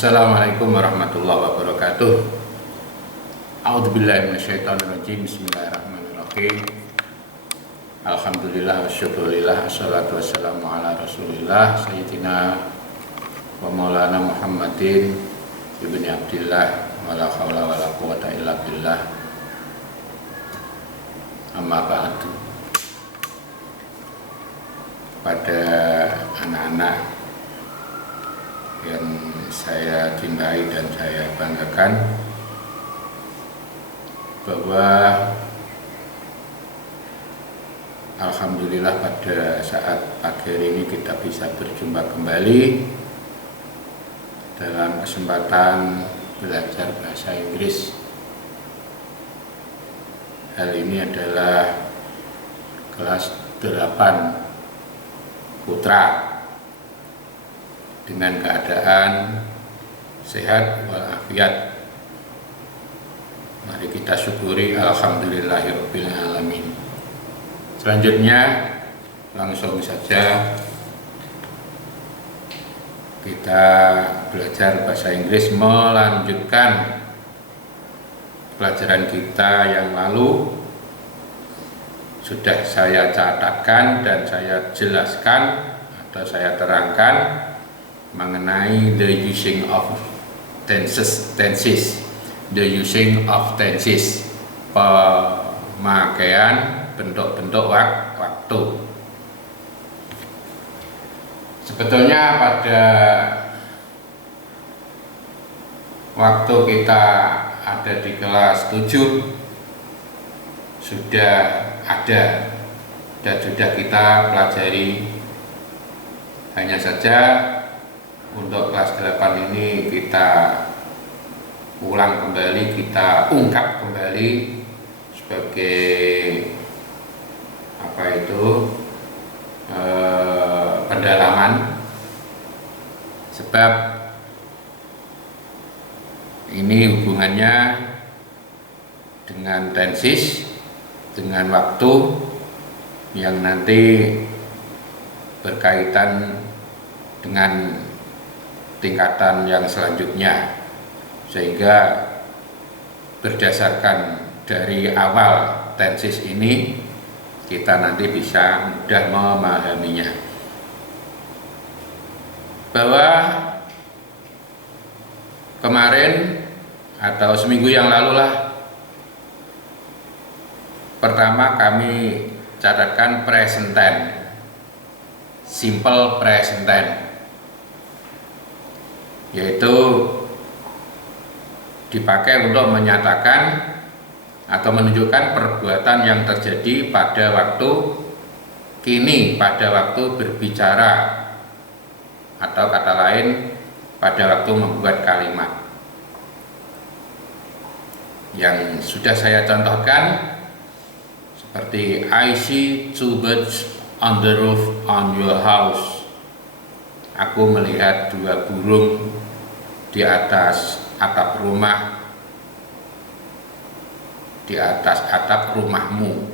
Assalamualaikum warahmatullahi wabarakatuh. A'udzubillahi minasyaitonirrajim. Bismillahirrahmanirrahim. Alhamdulillah wasyukurillah assalatu wassalamu ala rasulillah sayyidina wa maulana Muhammadin ibni Abdillah wa la hawla wa la quwata illa billah. Amma ba'du. Pada anak-anak yang saya cintai dan saya banggakan, bahwa alhamdulillah pada saat pagi hari ini kita bisa berjumpa kembali dalam kesempatan belajar bahasa Inggris. Hal ini adalah kelas 8 putra dengan keadaan sehat walafiat. Mari kita syukuri alhamdulillahirabbil alamin. Selanjutnya langsung saja kita belajar bahasa Inggris, melanjutkan pelajaran kita yang lalu. Sudah saya catatkan dan saya jelaskan atau saya terangkan mengenai the using of tenses, the using of tenses, pemakaian bentuk-bentuk waktu. Sebetulnya pada waktu kita ada di kelas 7 sudah ada dan sudah kita pelajari. Hanya saja untuk kelas 8 ini kita ulang kembali, kita ungkap kembali sebagai pendalaman, sebab ini hubungannya dengan tenses, dengan waktu yang nanti berkaitan dengan tingkatan yang selanjutnya, sehingga berdasarkan dari awal tenses ini kita nanti bisa mudah memahaminya. Bahwa kemarin atau seminggu yang lalu lah, pertama kami catatkan present tense, simple present tense, yaitu dipakai untuk menyatakan atau menunjukkan perbuatan yang terjadi pada waktu kini, pada waktu berbicara, atau kata lain pada waktu membuat kalimat. Yang sudah saya contohkan seperti I see two birds on the roof on your house. Aku melihat 2 burung di atas atap rumah, di atas atap rumahmu.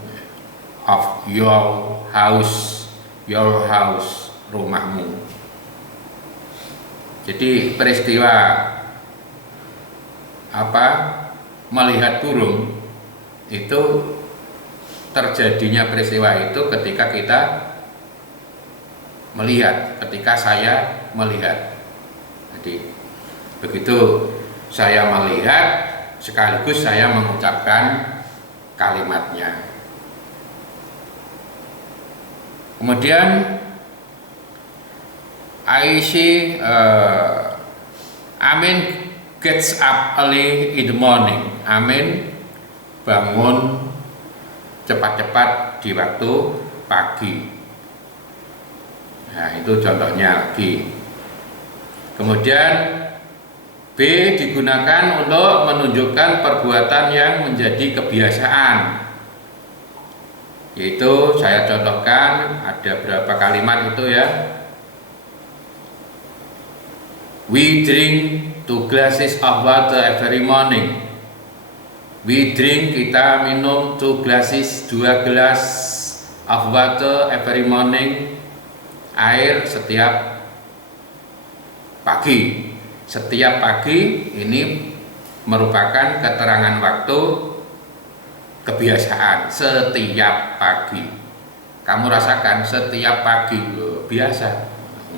Of your house, rumahmu. Jadi peristiwa melihat burung itu terjadinya peristiwa itu ketika kita melihat, ketika saya melihat. Jadi begitu saya melihat, sekaligus saya mengucapkan kalimatnya. Kemudian I see Amin gets up early in the morning. Amin bangun cepat-cepat di waktu pagi. Nah, itu contohnya lagi. Kemudian B digunakan untuk menunjukkan perbuatan yang menjadi kebiasaan, yaitu saya contohkan ada berapa kalimat itu ya. We drink 2 glasses of water every morning. We drink, kita minum 2 glasses, 2 gelas of water every morning, air setiap pagi. Setiap pagi ini merupakan keterangan waktu kebiasaan. Setiap pagi kamu rasakan, setiap pagi biasa,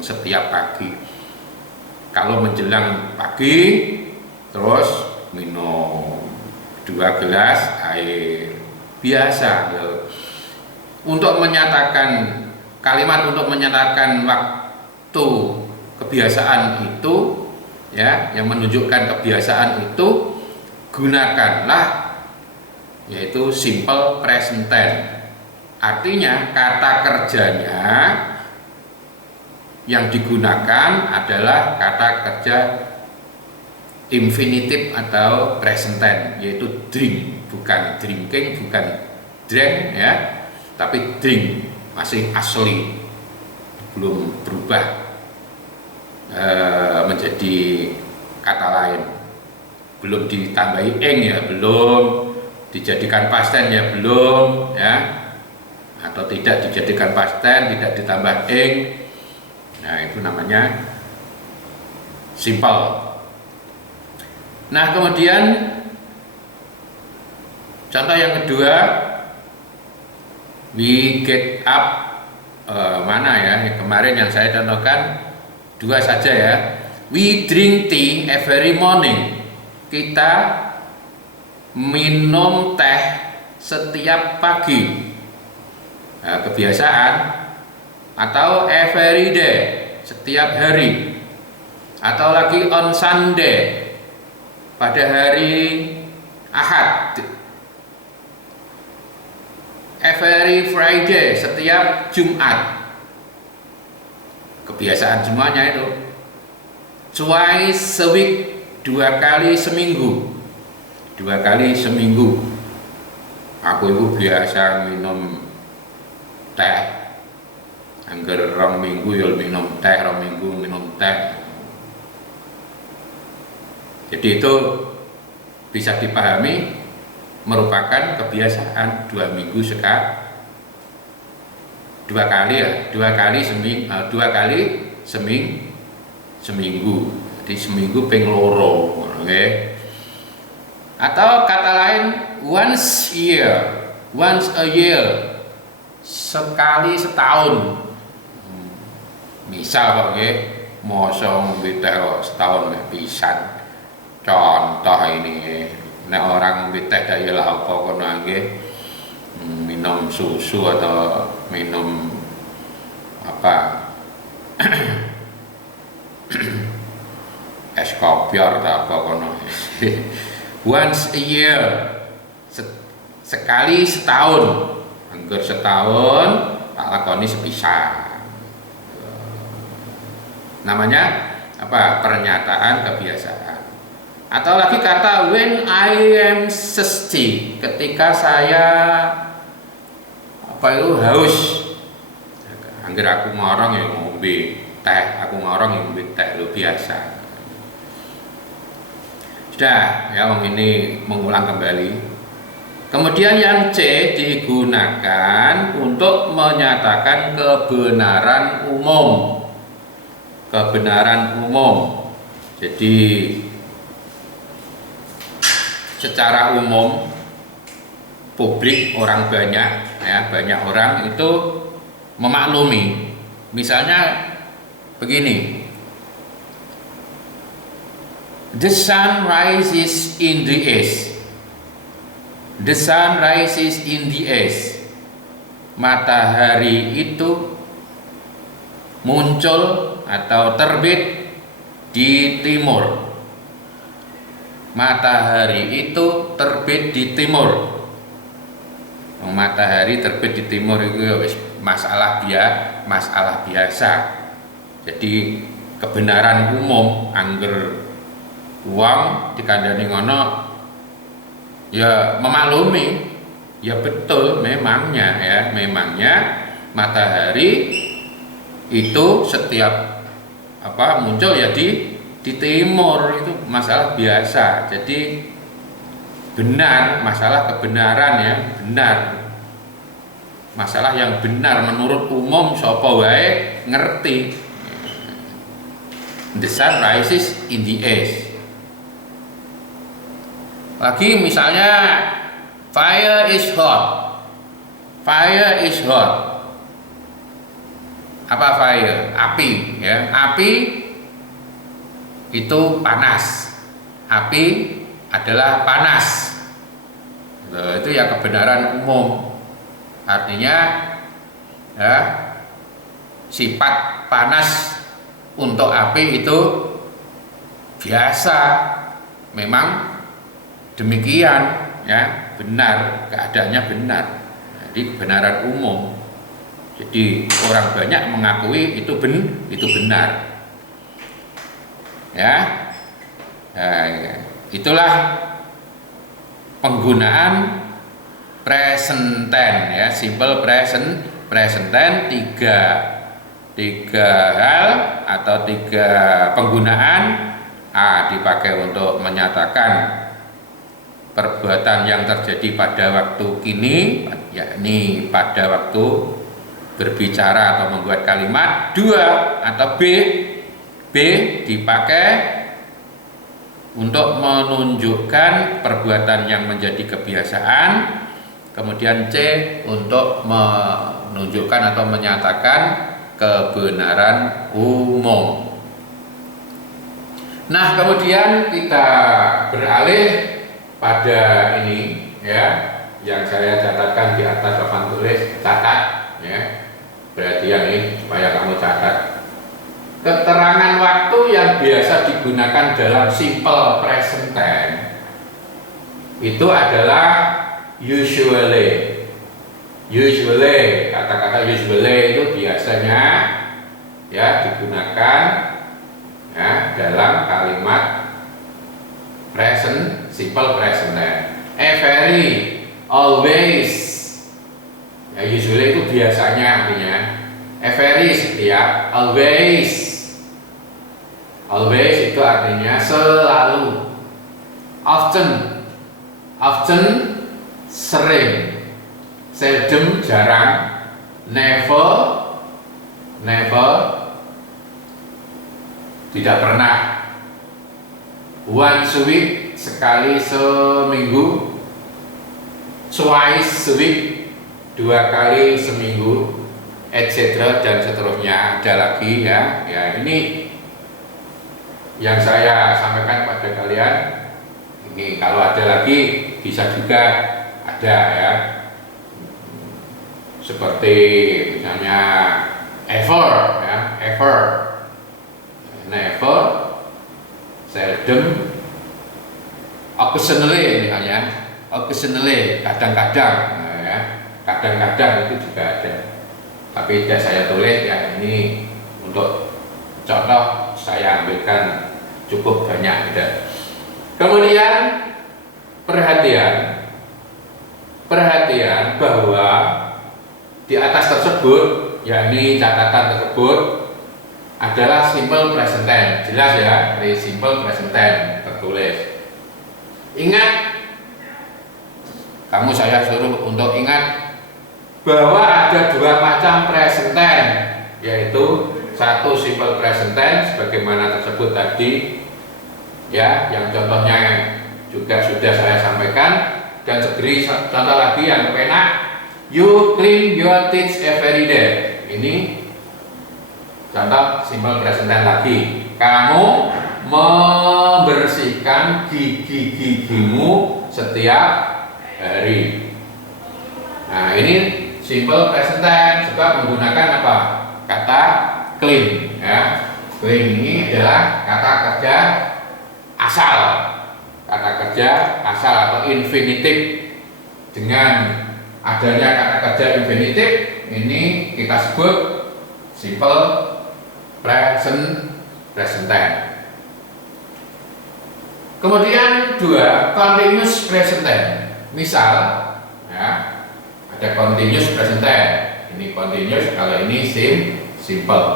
setiap pagi kalau menjelang pagi terus minum 2 gelas air biasa. Untuk menyatakan kalimat, untuk menyatakan waktu kebiasaan itu ya, yang menunjukkan kebiasaan itu, gunakanlah yaitu simple present tense. Artinya kata kerjanya yang digunakan adalah kata kerja infinitif atau present tense, yaitu drink, bukan drinking, bukan drank ya, tapi drink, masih asli, belum berubah menjadi kata lain, belum ditambahi ing ya, belum dijadikan past tense ya, belum ya, atau tidak dijadikan past tense, tidak ditambah ing. Nah, itu namanya simple. Nah, kemudian contoh yang kedua, we get up, mana ya, kemarin yang saya contohkan 2 saja ya. We drink tea every morning. Kita minum teh setiap pagi. Nah, kebiasaan. Atau every day, setiap hari. Atau lagi on Sunday, pada hari Ahad. Every Friday, setiap Jumat. Kebiasaan semuanya itu. Twice a week, 2 kali seminggu. 2 kali seminggu. Aku itu biasa minum teh. Angger 2 minggu ya minum teh, 2 minggu minum teh. Jadi itu bisa dipahami merupakan kebiasaan 2 minggu sekali, 2 kali ya, 2 kali seminggu. Jadi seminggu ping loro, oke. Atau kata lain once a year, sekali setahun. Misal kok nggih, mosok ngombe teh setahun pisan. Contoh ini, nek orang ngombe teh daya lah apa kono nggih, minum susu atau minum apa es kopior atau apa kono. Once a year, sekali setahun. Angger setahun tak lakoni sepisan. Namanya apa? Pernyataan kebiasaan. Atau lagi kata when I am thirsty, ketika saya apa itu haus. Angger aku ngorong ya ngombe teh, aku ngorong ya ngombe teh, lu biasa. Sudah, ya ini mengulang kembali. Kemudian yang C digunakan untuk menyatakan kebenaran umum. Kebenaran umum. Jadi secara umum publik, orang banyak ya, banyak orang itu memaklumi. Misalnya begini. The sun rises in the east. The sun rises in the east. Matahari itu muncul atau terbit di timur. Matahari itu terbit di timur. Matahari terbit di timur itu masalah biasa. Jadi kebenaran umum, angger uang dikandani ngono ya memaklumi, ya betul memangnya matahari itu setiap muncul ya di timur, itu masalah biasa. Jadi benar, masalah kebenaran ya, benar, masalah yang benar menurut umum sapa wae ngerti. The sun rises in the east. Lagi misalnya fire is hot. Fire is hot. Apa fire? Api, ya. Api itu panas. Api adalah panas. Itu ya kebenaran umum. Artinya ya, sifat panas untuk api itu biasa, memang demikian, ya, benar, keadaannya benar. Jadi kebenaran umum. Jadi orang banyak mengakui itu benar. Ya. Nah, itulah penggunaan present tense, ya, simple present tense, tiga hal atau tiga penggunaan. A dipakai untuk menyatakan perbuatan yang terjadi pada waktu kini, yakni pada waktu berbicara atau membuat kalimat. Dua atau B dipakai untuk menunjukkan perbuatan yang menjadi kebiasaan. Kemudian C untuk menunjukkan atau menyatakan kebenaran umum. Nah, kemudian kita beralih pada ini, ya, yang saya catatkan di atas papan tulis, catat, ya. Berarti yang ini supaya kamu catat. Keterangan waktu yang biasa digunakan dalam simple present tense itu adalah usually. Usually, kata-kata usually itu biasanya, ya, digunakan, ya, dalam kalimat present, simple present tense. Every, always, ya, usually itu biasanya artinya. Every setiap, always itu artinya selalu. Often sering. Seldom jarang. Never tidak pernah. Once a week sekali seminggu. Twice a week dua kali seminggu, etc. dan seterusnya. Ada lagi, ya. Ya, ini yang saya sampaikan kepada kalian. Ini kalau ada lagi bisa juga ada, ya. Seperti misalnya ever, ya, ever, never, seldom, occasionally misalnya, occasionally, kadang-kadang, nah, ya, kadang-kadang itu juga ada. Tapi tidak saya tulis, ya, ini untuk contoh saya ambilkan cukup banyak, gitu. Kemudian perhatian bahwa di atas tersebut, yakni catatan tersebut adalah simple present tense. Jelas, ya, dari simple present tense tertulis. Ingat, kamu saya suruh untuk ingat bahwa ada dua macam present tense, yaitu satu simple present tense sebagaimana tersebut tadi, ya, yang contohnya juga sudah saya sampaikan, dan segeri contoh lagi yang enak. You clean your teeth every day. Ini contoh simple present tense lagi. Kamu membersihkan gigi-gigimu setiap hari. Nah, ini simple present tense juga menggunakan apa? Kata clean, ya. Clean ini adalah kata kerja asal. Kata kerja asal atau infinitif. Dengan adanya kata kerja infinitif ini kita sebut simple present tense. Kemudian dua, continuous present tense. Misal, ya, ada continuous present tense. Ini continuous, kalau ini simple.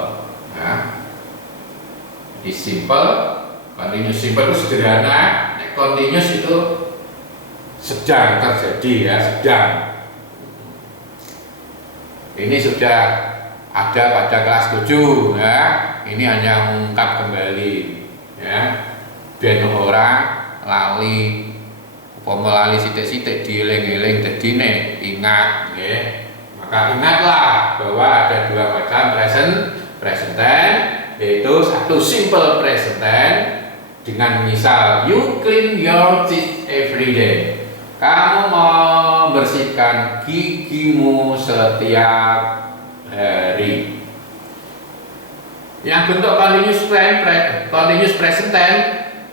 Ya. Di simple, continuous, simple itu sederhana. Continuous itu sedang terjadi, ya, sedang. Ini sudah ada pada kelas 7 ya. Ini hanya mengungkap kembali ya. Ben ora lali lali sithik-sithik dieling-eling dadine ingat nggih. Maka ingatlah bahwa ada dua macam present tense, yaitu satu simple present tense dengan misal you clean your teeth every day. Kamu membersihkan gigimu setiap hari. Yang bentuk continuous present tense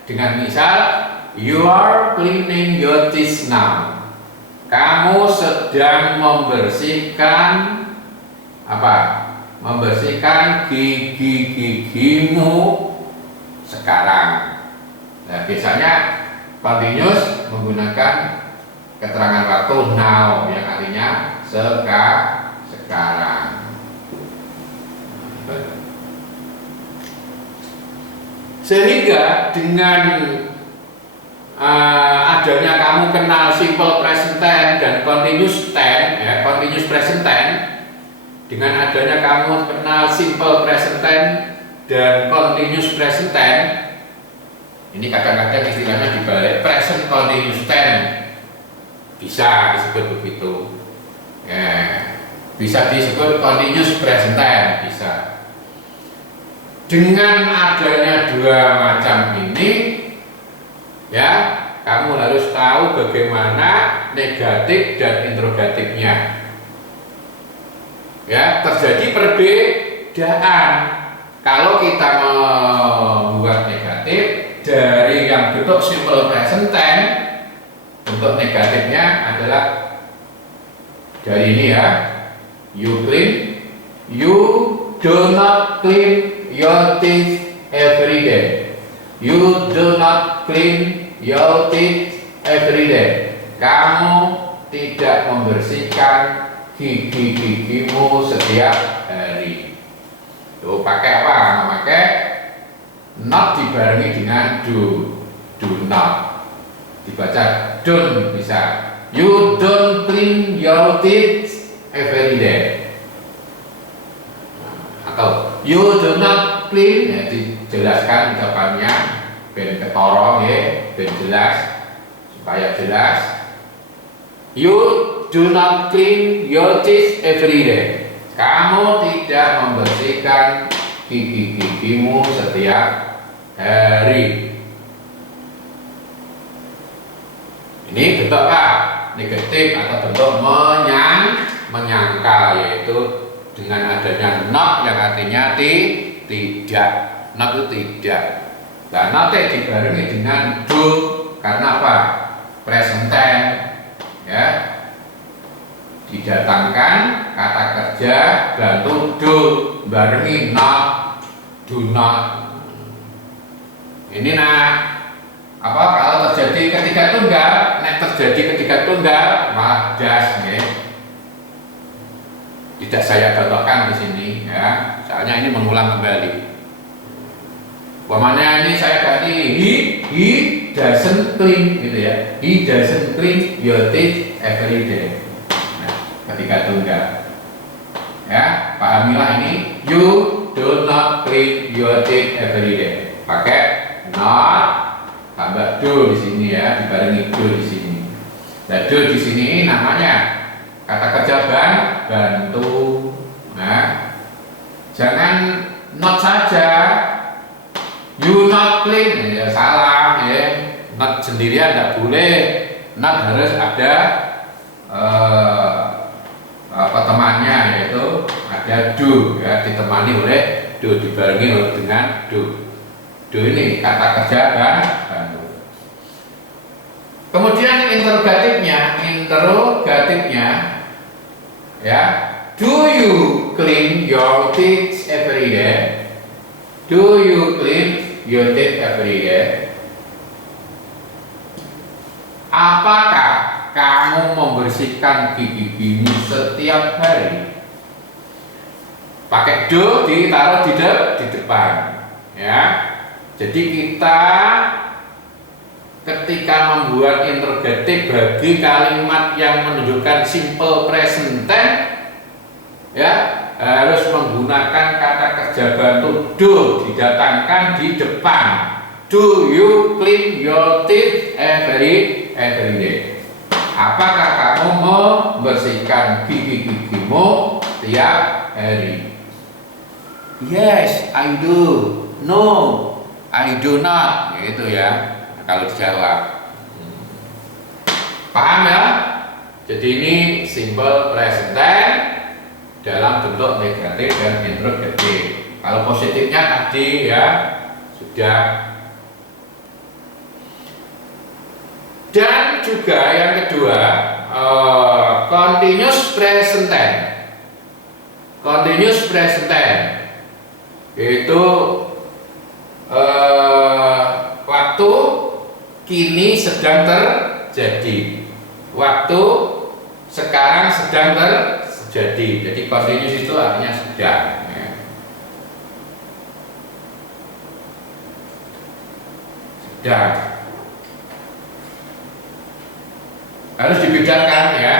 dengan misal you are cleaning your teeth now. Kamu sedang membersihkan apa? Membersihkan gigi-gigimu sekarang. Nah, biasanya continuous menggunakan keterangan waktu now yang artinya sekarang. Sehingga dengan adanya kamu kenal simple present tense dan continuous tense ya, continuous present tense, dengan adanya kamu kenal simple present tense dan continuous present tense, ini kadang-kadang istilahnya dibalik present continuous tense, bisa disebut begitu ya, bisa disebut continuous present tense, bisa. Dengan adanya dua macam ini ya, kamu harus tahu bagaimana negatif dan interrogatifnya. Ya, terjadi perbedaan. Kalau kita membuat negatif dari yang bentuk simple present tense, bentuk negatifnya adalah dari ini ya. You clean, you do not clean your teeth every day. You do not clean your teeth every day. Kamu tidak membersihkan gigi-gigimu setiap hari. Tuh pakai apa? Pakai not dibarengi dengan do not. Dibaca don't bisa. You don't clean your teeth every day. Atau you do not clean, ya, dijelaskan ucapannya ben ketara nggih, ben jelas supaya jelas. You do not clean your teeth every day. Kamu tidak membersihkan gigi-gigimu setiap hari. Ini bentuk apa? Negatif atau bentuk menyangkal, yaitu dengan adanya not yang artinya tidak. Not itu tidak. Nah, not dibarengi dengan do karena apa? Present tense ya. Didatangkan kata kerja bantu do barengi not, do not. Ini apa kalau terjadi ketiga tunggal, terjadi ketiga tunggal das nggih. Tidak saya contohkan di sini ya, soalnya ini mengulang kembali. Umpamanya ini saya ganti he doesn't clean gitu ya. He doesn't clean your teeth every day. Nah, ketiga tunggal. Ya, pahamilah ini. You do not clean your teeth every day. Pakai not tambah do di sini ya, dibarengi do di sini. Nah, do di sini namanya kata kerja bantu. Nah, jangan not saja. You not clean ya salah ya. Not sendirian tidak boleh. Not harus ada temannya, yaitu ada do ya, ditemani oleh do, dibarengi dengan do. Do ini kata kerja bantu. Kemudian interrogatifnya ya, do you clean your teeth every day? Do you clean your teeth every day? Apakah kamu membersihkan gigi-gigimu setiap hari? Pakai do ditaruh di depan ya. Jadi kita ketika membuat interrogatif bagi kalimat yang menunjukkan simple present tense ya, harus menggunakan kata kerja bantu do, didatangkan di depan. Do you clean your teeth every day? Apakah kamu membersihkan gigi-gigimu tiap hari? Yes, I do. No, I do not. Gitu ya. Kalau dijawab. Paham ya? Jadi ini simple present tense dalam bentuk negatif dan interrogatif. Kalau positifnya tadi ya sudah. Dan juga yang kedua, continuous present tense. Continuous present tense itu waktu kini sedang terjadi, waktu sekarang sedang terjadi. Jadi continuous itu artinya sedang ya. Sedang harus dibedakan ya,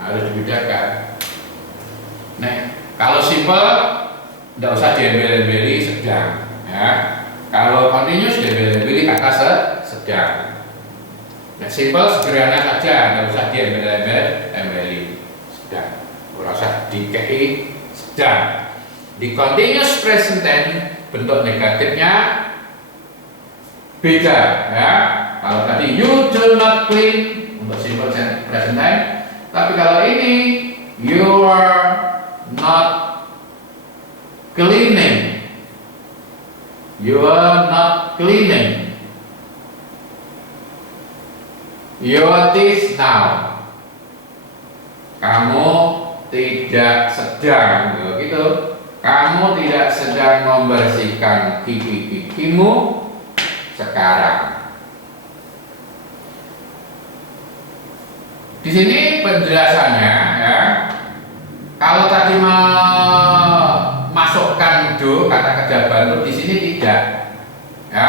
harus dibedakan. Nah, kalau simple tidak usah diembel-embeli sedang ya. Kalau continuous diembel-embeli kata sedang. Nah, simple sederhana saja, tidak usah diembel-embeli sedang. Tidak usah dikei sedang. Di continuous present tense bentuk negatifnya beda ya. Kalau tadi you do not clean untuk simple present tense, tapi kalau ini you are not cleaning. You are not cleaning your teeth now. Kamu tidak sedang gitu. Kamu tidak sedang membersihkan gigi-gigimu sekarang. Di sini penjelasannya ya. Kalau tadi memasukkan do kata kerja bantu, di sini tidak, ya,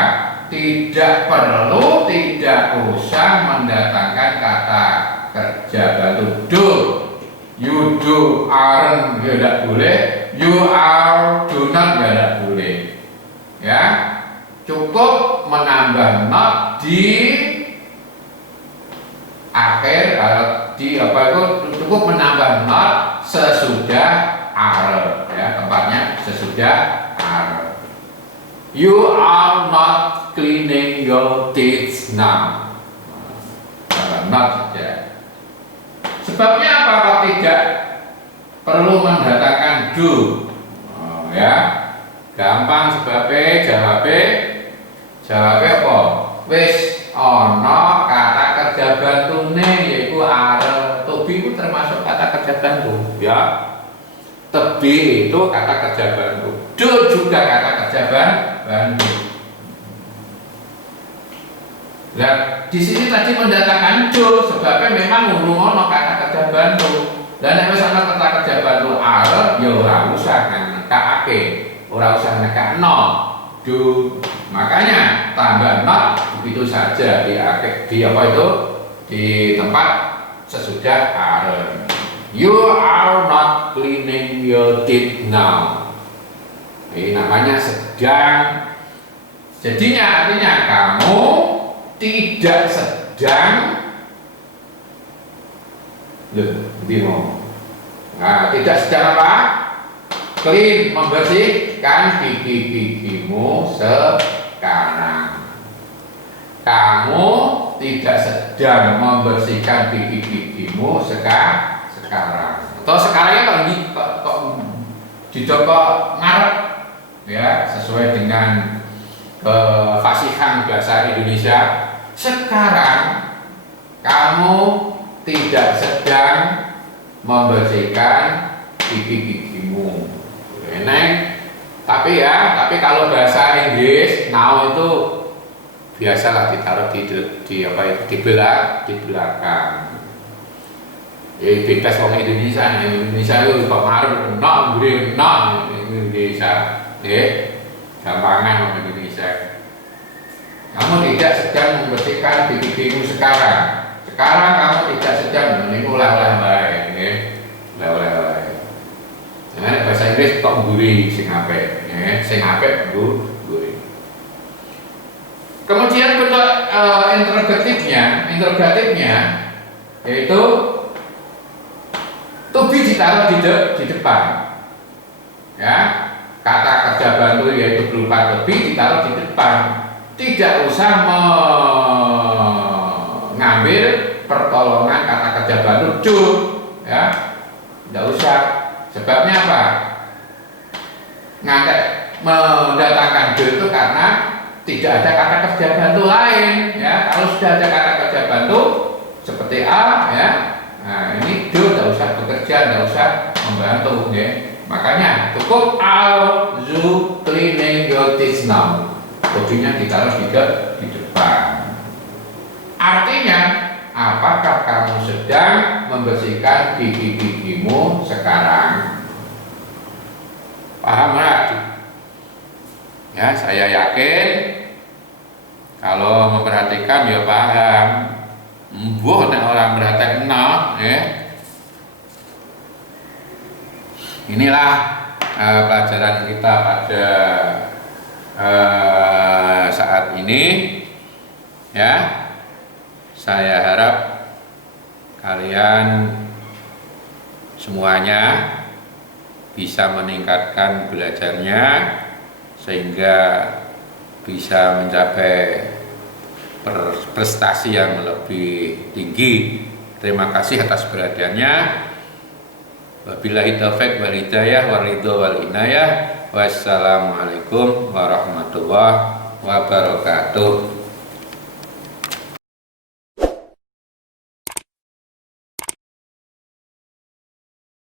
tidak perlu, tidak usah mendatangkan kata kerja bantu do. You do, aren't, ya tidak boleh. You are, do not, ya tidak boleh. Ya, cukup menambah not di akhir, di apa itu cukup menambah not sesudah are ya, tempatnya sesudah are. You are not cleaning your teeth now. Not saja. Sebabnya apa kok tidak perlu mendatangkan do? Ya, gampang sebabnya jawabnya apa? Wis ono kata kerja bantune yaitu are. To be itu termasuk kata kerja bantu ya. Tebi itu kata kerja bantu. Do juga kata kerja bantu. Nah, di sini tadi mendatangkan do sebabnya memang urung ono kata kerja bantu. Dan nek wis ana kata kerja bantu are ya ora usah nekake, ora usah nekakno do. Makanya tambah not begitu saja di akhir, di apa itu, di tempat sesudah are. You are not cleaning your teeth now. Ini namanya sedang. Jadinya artinya kamu tidak sedang tidak sedang apa? Clean, membersihkan gigi-gigimu sekarang. Kamu tidak sedang membersihkan gigi-gigimu sekarang. Atau sekarangnya kok didokok ngarep ya, sesuai dengan fasihan bahasa Indonesia. Sekarang kamu tidak sedang membersihkan gigi-gigimu. Tapi kalau bahasa Inggris now itu biasalah ditaruh di apa itu, di belakang. Bebas orang Indonesia itu kok ngarep Indonesia. Gampangan orang Indonesia. Kamu tidak sedang membersihkan gigi-gigimu sekarang. Sekarang kamu tidak sedang menimul oleh-oleh baik. Oleh-oleh baik. Nah, jenis kok mburi sing apik, ya, sing apik mburi. Kemudian bentuk interrogatifnya yaitu to be ditaruh di depan, ya. Kata kerja bantu yaitu berupa to be ditaruh di depan, tidak usah mengambil pertolongan kata kerja bantu do, ya, tidak usah. Sebabnya apa? Mendatangkan do itu karena tidak ada kata kerja bantu lain, ya. Kalau sudah ada kata kerja bantu seperti A, ya, nah ini do tidak usah bekerja, tidak usah membantu, ya. Makanya cukup I'll you cleaning your teeth now. Tobinya ditaruh di depan. Artinya, apakah kamu sedang membersihkan gigi-gigimu sekarang? Paham nggak? Ya, saya yakin kalau memperhatikan ya paham. Mbuh nek orang merhatiin ya. Inilah pelajaran kita pada saat ini, ya. Saya harap kalian semuanya bisa meningkatkan belajarnya sehingga bisa mencapai prestasi yang lebih tinggi. Terima kasih atas perhatiannya. Wabillahi taufik wal hidayah wal ridho wal inayah. Wassalamualaikum warahmatullahi wabarakatuh.